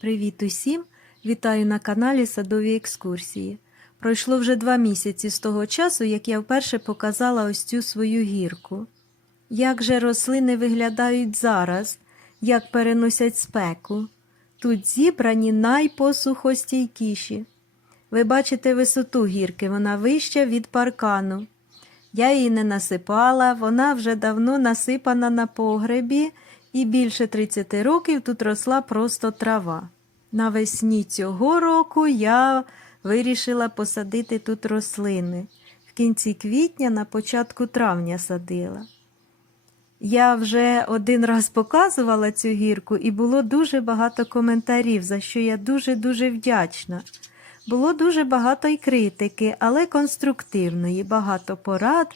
Привіт усім! Вітаю на каналі Садові екскурсії. Пройшло вже два місяці з того часу, як я вперше показала ось цю свою гірку. Як же рослини виглядають зараз, як переносять спеку. Тут зібрані найпосухостійкіші. Ви бачите висоту гірки, вона вища від паркану. Я її не насипала, вона вже давно насипана на погребі, і більше 30 років тут росла просто трава. Навесні цього року я вирішила посадити тут рослини. В кінці квітня, на початку травня садила. Я вже один раз показувала цю гірку, і було дуже багато коментарів, за що я дуже-дуже вдячна. Було дуже багато й критики, але конструктивної, багато порад.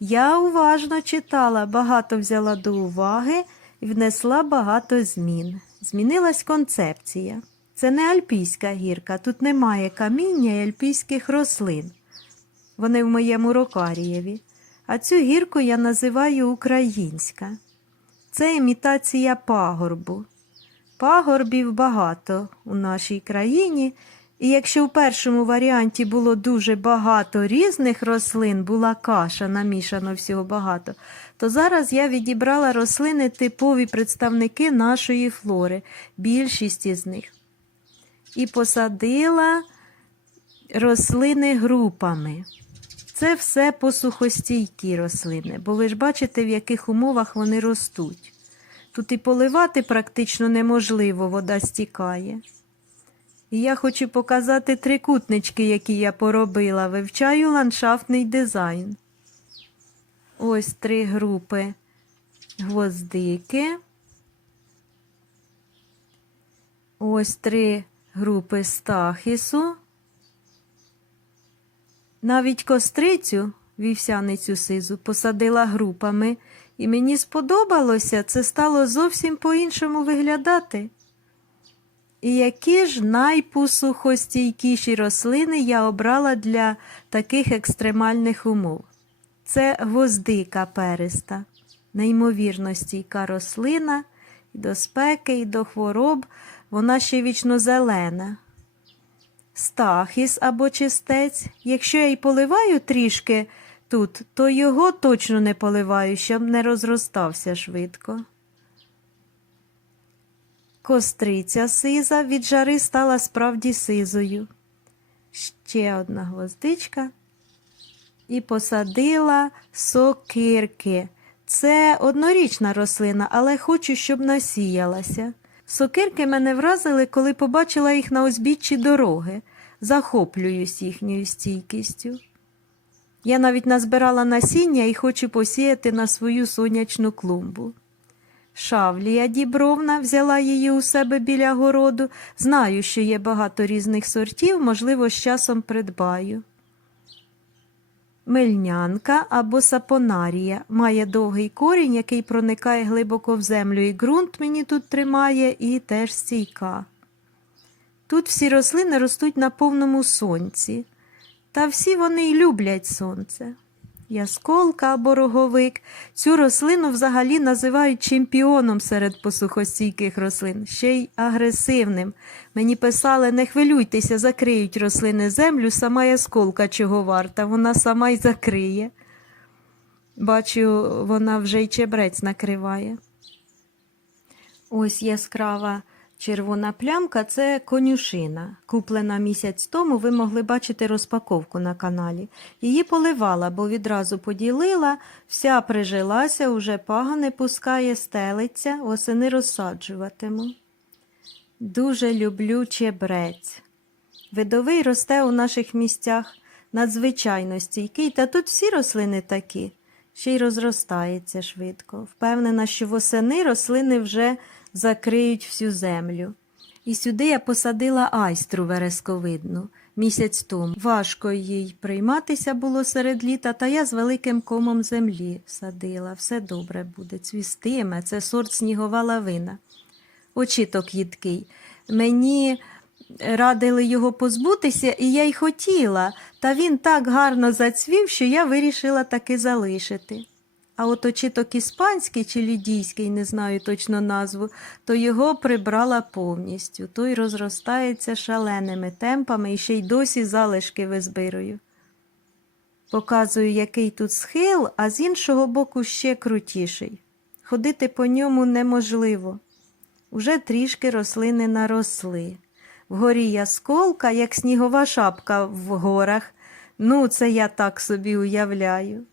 Я уважно читала, багато взяла до уваги внесла багато змін. Змінилась концепція. Це не альпійська гірка, тут немає каміння і альпійських рослин. Вони в моєму рокарієві. А цю гірку я називаю українська. Це імітація пагорбу. Пагорбів багато у нашій країні, і якщо в першому варіанті було дуже багато різних рослин, була каша, намішано всього багато, то зараз я відібрала рослини типові представники нашої флори, більшість із них. І посадила рослини групами. Це все посухостійкі рослини, бо ви ж бачите, в яких умовах вони ростуть. Тут і поливати практично неможливо, вода стікає. І я хочу показати трикутнички, які я поробила. Вивчаю ландшафтний дизайн. Ось три групи гвоздики. Ось три групи стахісу. Навіть кострицю, вівсяницю сизу, посадила групами, і мені сподобалося, це стало зовсім по-іншому виглядати. І які ж найпосухостійкіші рослини я обрала для таких екстремальних умов? Це гвоздика периста, неймовірно стійка рослина, і до спеки, і до хвороб, вона ще вічно зелена. Стахіс або чистець. Якщо я й поливаю трішки тут, то його точно не поливаю, щоб не розростався швидко. Костриця сиза від жари стала справді сизою. Ще одна гвоздичка. І посадила сокирки. Це однорічна рослина, але хочу, щоб насіялася. Сокирки мене вразили, коли побачила їх на узбіччі дороги. Захоплююсь їхньою стійкістю. Я навіть назбирала насіння і хочу посіяти на свою сонячну клумбу. Шавлія дібровна взяла її у себе біля городу. Знаю, що є багато різних сортів, можливо, з часом придбаю. Мельнянка або сапонарія має довгий корінь, який проникає глибоко в землю, і ґрунт мені тут тримає, і теж стійка. Тут всі рослини ростуть на повному сонці, та всі вони й люблять сонце. Ясколка або роговик. Цю рослину взагалі називають чемпіоном серед посухостійких рослин, ще й агресивним. Мені писали, не хвилюйтеся, закриють рослини землю, сама ясколка чого варта, вона сама й закриє. Бачу, вона вже й чебрець накриває. Ось яскрава червона плямка це конюшина. Куплена місяць тому, ви могли бачити розпаковку на каналі. Її поливала, бо відразу поділила, вся прижилася, уже пагани пускає, стелиться, восени розсаджуватиму. Дуже люблю чебрець. Видовий росте у наших місцях надзвичайно стійкий, та тут всі рослини такі, ще й розростається швидко. Впевнена, що восени рослини вже закриють всю землю. І сюди я посадила айстру вересковидну місяць тому. Важко їй прийматися було серед літа, та я з великим комом землі садила. Все добре буде, цвістиме, це сорт снігова лавина. Очіток їдкий. Мені радили його позбутися, і я й хотіла, та він так гарно зацвів, що я вирішила таки залишити. А от очіток іспанський чи лідійський, не знаю точно назву, то його прибрала повністю. Той розростається шаленими темпами і ще й досі залишки визбирую. Показую, який тут схил, а з іншого боку ще крутіший. Ходити по ньому неможливо. Уже трішки рослини наросли. Вгорі ясколка, як снігова шапка в горах. Ну, це я так собі уявляю.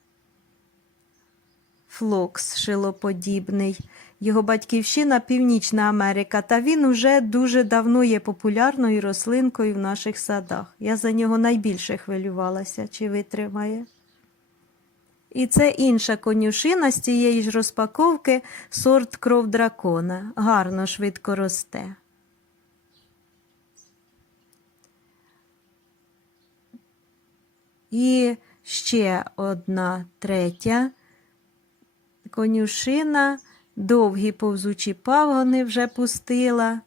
Флокс шилоподібний. Його батьківщина Північна Америка, та він уже дуже давно є популярною рослинкою в наших садах. Я за нього найбільше хвилювалася, чи витримає. І це інша конюшина з тієї ж розпаковки сорт кров дракона. Гарно швидко росте. І ще одна третя конюшина, довгі повзучі павгони вже пустила,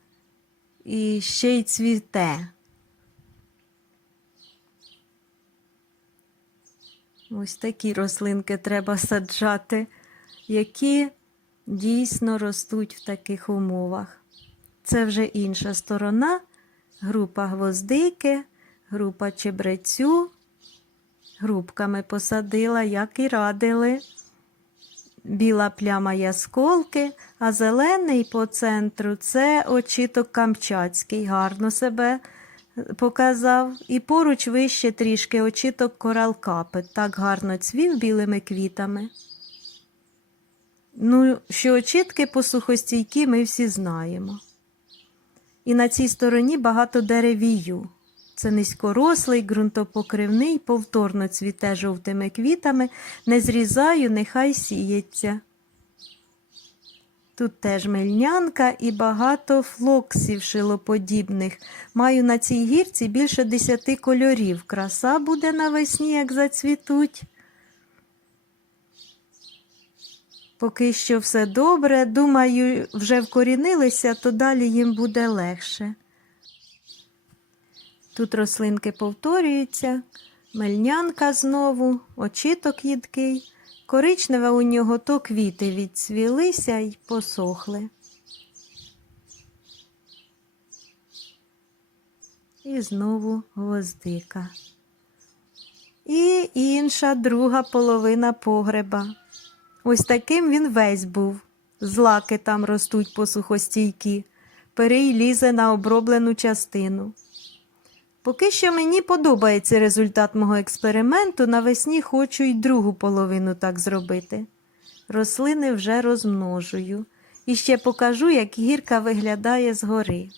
і ще й цвіте. Ось такі рослинки треба саджати, які дійсно ростуть в таких умовах. Це вже інша сторона, група гвоздики, група чебрецю. Грубками посадила, як і радили. Біла пляма ясколки, а зелений по центру це очіток камчатський, гарно себе показав. І поруч вище трішки очіток коралкапет, так гарно цвів білими квітами. Ну, що очітки посухостійкі ми всі знаємо. І на цій стороні багато деревію. Це низькорослий, ґрунтопокривний, повторно цвіте жовтими квітами, не зрізаю, нехай сіється. Тут теж мельнянка і багато флоксів шилоподібних. Маю на цій гірці більше десяти кольорів. Краса буде навесні, як зацвітуть. Поки що все добре, думаю, вже вкорінилися, то далі їм буде легше. Тут рослинки повторюються, мельнянка знову, очіток їдкий, коричневе у нього то квіти відцвілися й посохли. І знову гвоздика. І інша друга половина погреба. Ось таким він весь був. Злаки там ростуть посухостійкі, перий лізе на оброблену частину. Поки що мені подобається результат мого експерименту, навесні хочу й другу половину так зробити. Рослини вже розмножую. І ще покажу, як гірка виглядає згори.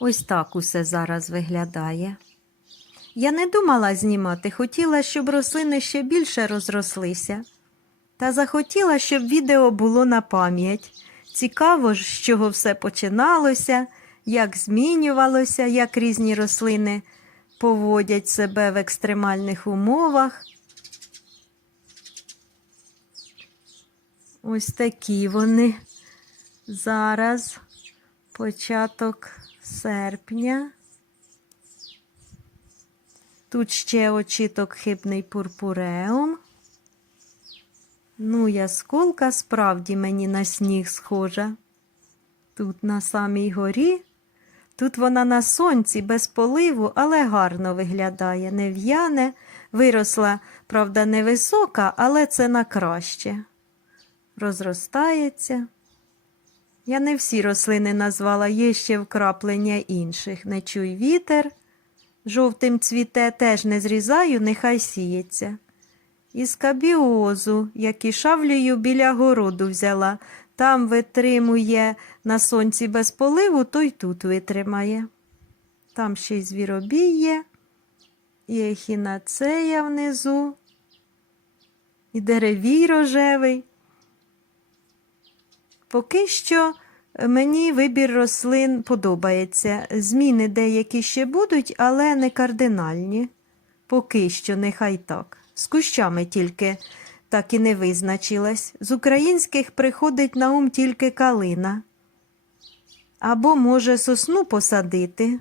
Ось так усе зараз виглядає. Я не думала знімати, хотіла, щоб рослини ще більше розрослися. Та захотіла, щоб відео було на пам'ять. Цікаво ж, з чого все починалося, як змінювалося, як різні рослини поводять себе в екстремальних умовах. Ось такі вони зараз початок серпня. Тут ще очіток хибний пурпуреум. Ну, ясколка справді мені на сніг схожа. Тут на самій горі, тут вона на сонці без поливу, але гарно виглядає, не в'яне, виросла, правда, невисока, але це на краще. Розростається. Я не всі рослини назвала, є ще вкраплення інших. Не чуй вітер. Жовтим цвіте теж не зрізаю, нехай сіється. Із кабіозу, як і шавлею біля городу взяла, там витримує на сонці без поливу, то й тут витримає. Там ще й звіробій є, і ехінацея внизу, і деревій рожевий. Поки що мені вибір рослин подобається. Зміни деякі ще будуть, але не кардинальні. Поки що, нехай так. З кущами тільки так і не визначилась. З українських приходить на ум тільки калина. Або, може, сосну посадити.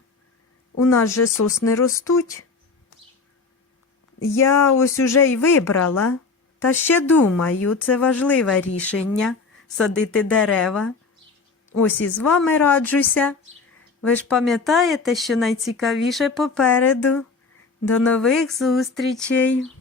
У нас же сосни ростуть. Я ось уже й вибрала. Та ще думаю, це важливе рішення садити дерева. Ось і з вами раджуся. Ви ж пам'ятаєте, що найцікавіше попереду. До нових зустрічей!